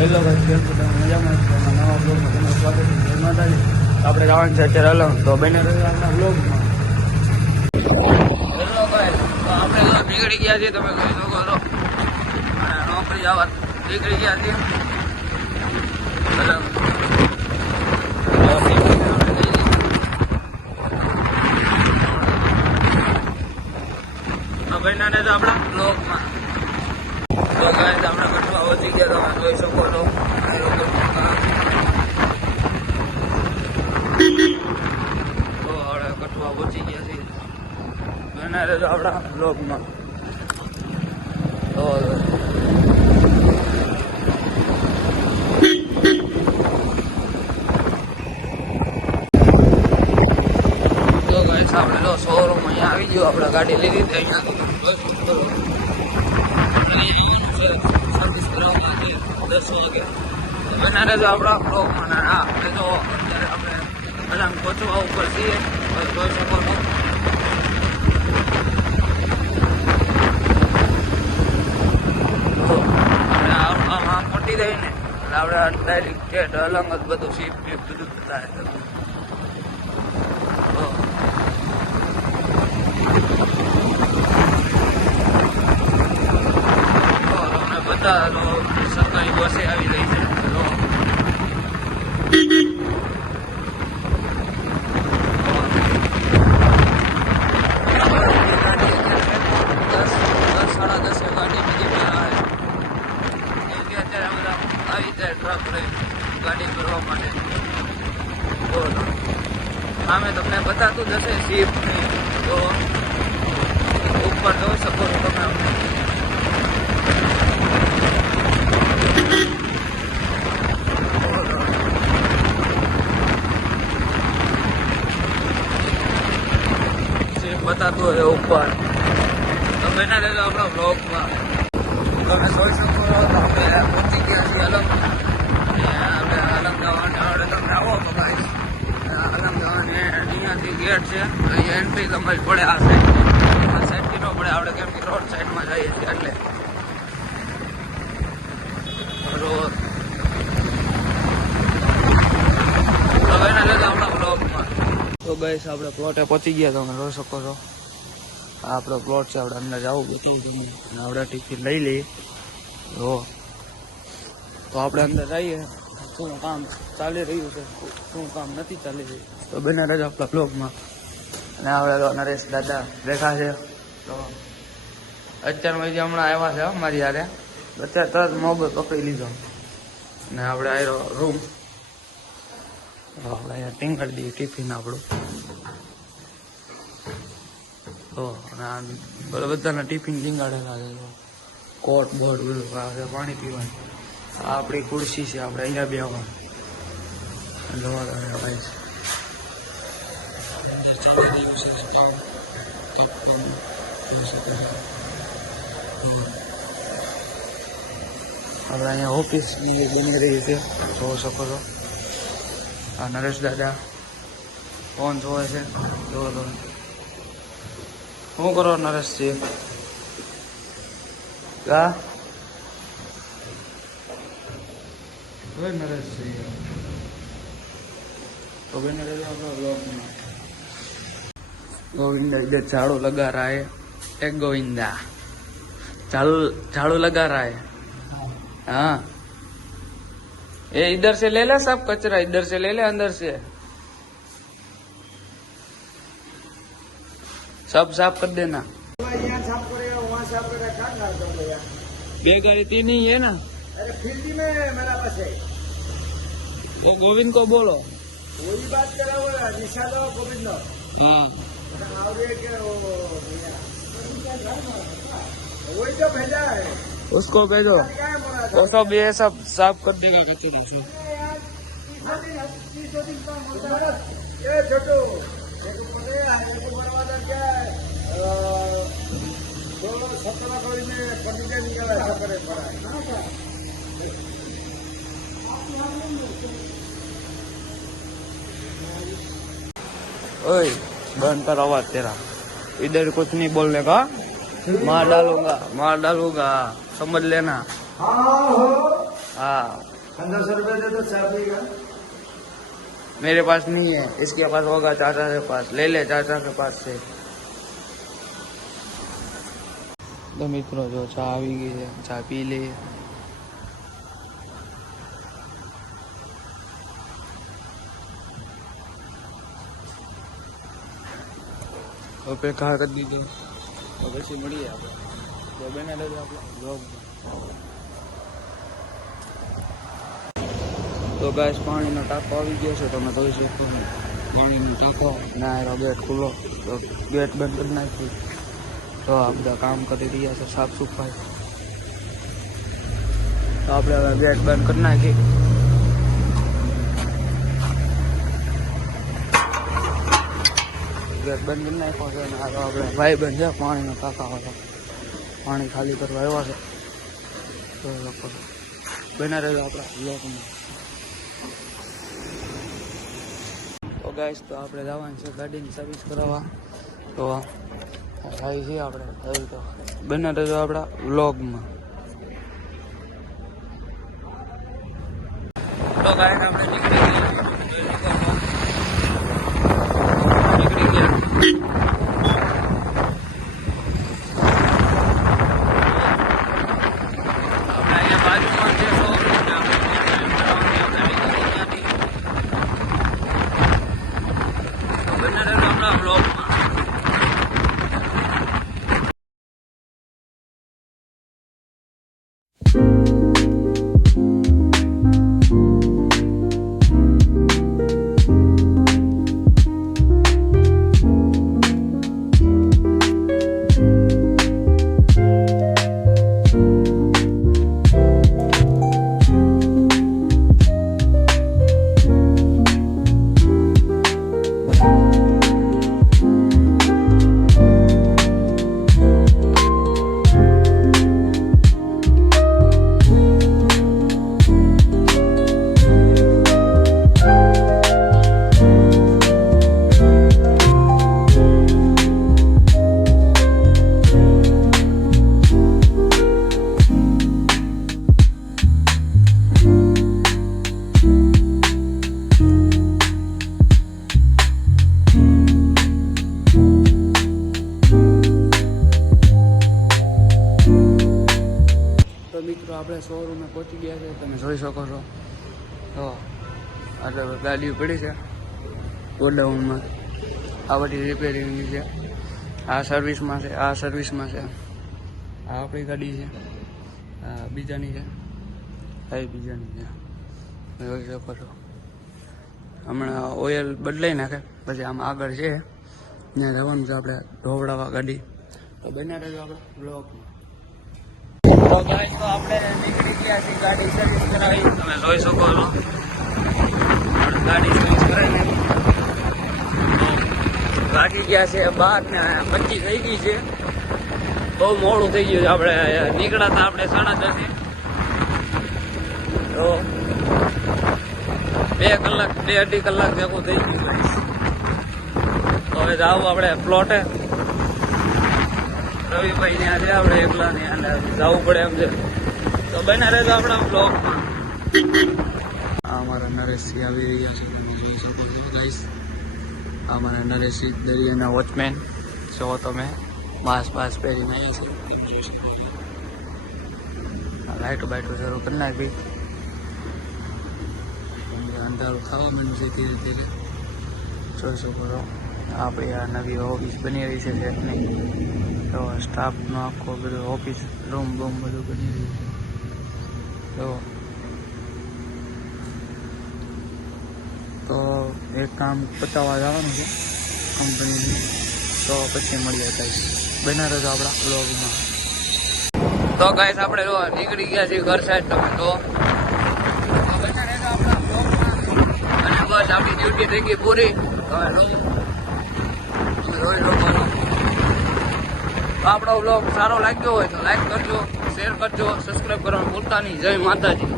Hello ભાઈ, કેમ છો તમે? મજામાં છો? નવા બ્લોગમાં તમારું સ્વાગત છે. જય માતાજી. આપણે જવાનું છે અત્યારે અલંગ, તો બને રહ્યો આપણા બ્લોગમાં. હેલો ભાઈ, તો આપણે નીકળી ગયા છીએ, તમે કહી શકો છો. અને નોકરી જવા નીકળી ગયા છીએ અલંગ. બન્યા ને તો આપણા બ્લોગમાં. તો ગાઈસ આપણે કટવા પહોંચી ગયા, તમે જોઈ શકો છો. તો આપણે કટવા પહોંચી ગયા છીએ, બન્યા રહેજો આપણા બ્લોગમાં. તો ગાઈસ આપણે તો શોરૂમ અહીંયા આવી ગયો, આપણે ગાડી લીધી હતી અહીંયા સર્વિસ કરવા માટે 10 વાગે. બના રહેજો આપણા બ્લોગમાં. હા, આપણે તો અત્યારે આપણે અલંગ પહોંચવા ઉપર છીએ, જોઈ શકો છો. આમ મોટી દઈ ને એટલે આપણે ડાયરેક્ટ અલંગ જ બધું સીટ બીટ બધું બતાવે. બધા સરકારી બસે આવી ગઈ છે. ગાડી કરવા માટે આમે તમને બતાતું જ હશે શિફ્ટ, તો ઉપર જોઈ શકો છો તમે. શિફ્ટ બતાતું હોય ઉપર, તમે ના લેજો આપણા બ્લોગમાં. તમે જોઈ શકો છો. આપણે પહોંચી ગયા છીએ અલંગ. અહીંયાથી ગેટ છે, અહીંયા એન્ટ્રી તમારી પડે. આ સાઈડથી ન પડે આપણે, કેમ કે રોડ સાઈડમાં જઈએ છીએ એટલે. રોડ આપણા બ્લોકમાં. તો ગાઈસ આપણે પ્લોટે પહોંચી ગયા, તમે જોઈ શકો છો. આ આપણો પ્લોટ છે, આપણે અંદર જવું બતાવું તમને. આપણે ટિકિટ લઈ લઈએ. તો આપણે અંદર જઈએ, શું કામ ચાલી રહ્યું છે, શું કામ નથી ચાલી રહ્યું, તો બને રહેજો આપણા બ્લોગમાં. અને આપણે તો નરેશ દાદા બેઠા છે. તો અત્યારમાં જે હમણાં આવ્યા છે મારી યારે, અત્યારે તરત મોબાઈલ પકડી લીધો અને આપણે આવ્યો રૂમ. આપણે અહીંયા ટીંગલ દઈએ ટિફિન આપણું. તો બધાના ટિફિન ટીંગાડેલા છે. કોટ બોટ બધું છે, પાણી પીવાનું. આ આપણી ખુરશી છે, આપણે અહીંયા બેસવાનું. આપણે અહીંયા ઓફિસ બની રહી છે, જોઈ શકો છો. આ નરેશ દાદા ફોન જોવે છે, જોવો તો. શું કરો નરેશજી? કા નરેશજી तो बने रहे अपना ब्लॉग में. गोविंदा इधर झाड़ू लगा रहा है. एक गोविंदा झाड़ू लगा रहा है. हाँ, ये इधर से ले ले सब कचरा, इधर से ले ले, अंदर से सब साफ कर देना. बेगारी तीन ही है ना? अरे फील्डी में मेरा बस है. वो गोविंद को बोलो. वही बात करा बोला निशाद गोविंद. हाँ, वही तो भेजा है, उसको भेजो. वो सब ये सब साफ कर देगा कचरा सब. ये छोटू बनवाना क्या है, 17 करोड़ में फर्नीचर निकाला करे पड़ा है. ओए बंद कर आवाज तेरा, इधर कुछ नहीं बोलने का. मार डालूंगा समझ लेना. हाँ 1500 रुपये दे दो चाय पिएगा। मेरे पास नहीं है, इसके पास होगा चाचा के पास, ले ले चाचा के पास से। तो मित्रों जो चા આવી ગઈ છે, ચા પી લઈએ। તો પેખા કરી દીધો, તો પછી મળીએ આપણે। તો બને રહેજો આપણા બ્લોગમાં। તો ગાઈસ પાણીનો ટાંકો આવી ગયો છે, તમે જોઈ શકો છો પાણીનો ટાંકો, ના ગેટ ખુલ્લો, તો ગેટ બંધ કરી નાખ્યું। તો આ બધા કામ કરી રહ્યા છે, સાફ સફાઈ। તો આપણે હવે ગેટ બંધ કરી નાખીએ। ગેટ બંધ કરી નાખ્યો છે અને આ આપણે ભાઈ બંધ છે પાણીનો ટાંકાવાળો, પાણી ખાલી કરવા આવ્યા છે। તો લોકો બના રહેજો આપણા બ્લોગમાં। તો ગાઈસ તો આપણે જવાનું છે ગાડીની સર્વિસ કરાવવા। તો આવી છીએ આપણે, તો બના રહેજો આપણા વ્લોગમાં। તો ગાઈસ આપણે નીકળી ગયા। મિત્રો આપણે શોરૂમે પહોંચી ગયા છે, તમે જોઈ શકો છો। તો એટલે ગાડીઓ પડી છે ગોડાઉનમાં, આ બધી રિપેરિંગની છે, આ સર્વિસમાં છે, આ સર્વિસમાં છે, આ આપણી ગાડી છે, આ બીજાની છે, આ બીજાની છે, જોઈ શકો છો। હમણાં ઓઇલ બદલાઈ નાખે પછી આમ આગળ છે ત્યાં જવાનું છે આપણે ઢોવડાવવા ગાડી। તો બને રહેજો આપણે બ્લોગમાં। તો ગાઈસ તો આપણે નીકળી ગયા છીએ ગાડી સર્વિસ કરાવી, તમે જોઈ શકો છો ગાડી સર્વિસ કરાવીને ભાગી ગયા છે 12:25 થઈ ગઈ છે। બહુ મોડું થઈ ગયું છે, આપણે નીકળ્યા હતા આપણે 10:30। તો 2 કલાક 2-2.5 કલાક ભેગું થઈ ગયું છે। તો હવે જાવ આપણે પ્લોટે, રવિભાઈ ને આજે આપણે એકલા ને જવું પડે એમ છે। તો બના રહેજો આપણા બ્લોગમાં। આ અમારા નરેશજી આવી રહ્યા છે, તમે જોઈ શકો છો ગાઈસ। આ અમારા નરેશજી દરિયાના વોચમેન છો, તમે માસ્ક પહેરીને આવ્યા છે। લાઇટો બાઇટો શરૂ કરી નાખી, અંધારું થવા માંડ્યું છે ધીરે ધીરે, જોઈ શકો છો। આપણી આ નવી ઓફિસ બની રહી છે શેઠની, તો સ્ટાફનો આખો બધો ઓફિસ રૂમ બૂમ બધું બની રહ્યું છે। તો એક કામ પતાવવા જવાનું છે કંપનીનું, તો પછી મળીએ ગાઈસ, બના રહેજો આપણા બ્લોગમાં। તો ગાઈસ આપણે નીકળી ગયા છીએ ઘર સાઈડ, તમે તો બના રહેજો આપણા બ્લોગમાં। અને બસ આપણી ડ્યુટી થઈ ગઈ પૂરી। આપણો બ્લોગ સારો લાગ્યો હોય તો લાઈક કરજો, શેર કરજો, સબસ્ક્રાઈબ કરવાનું ભૂલતા નહીં। જય માતાજી।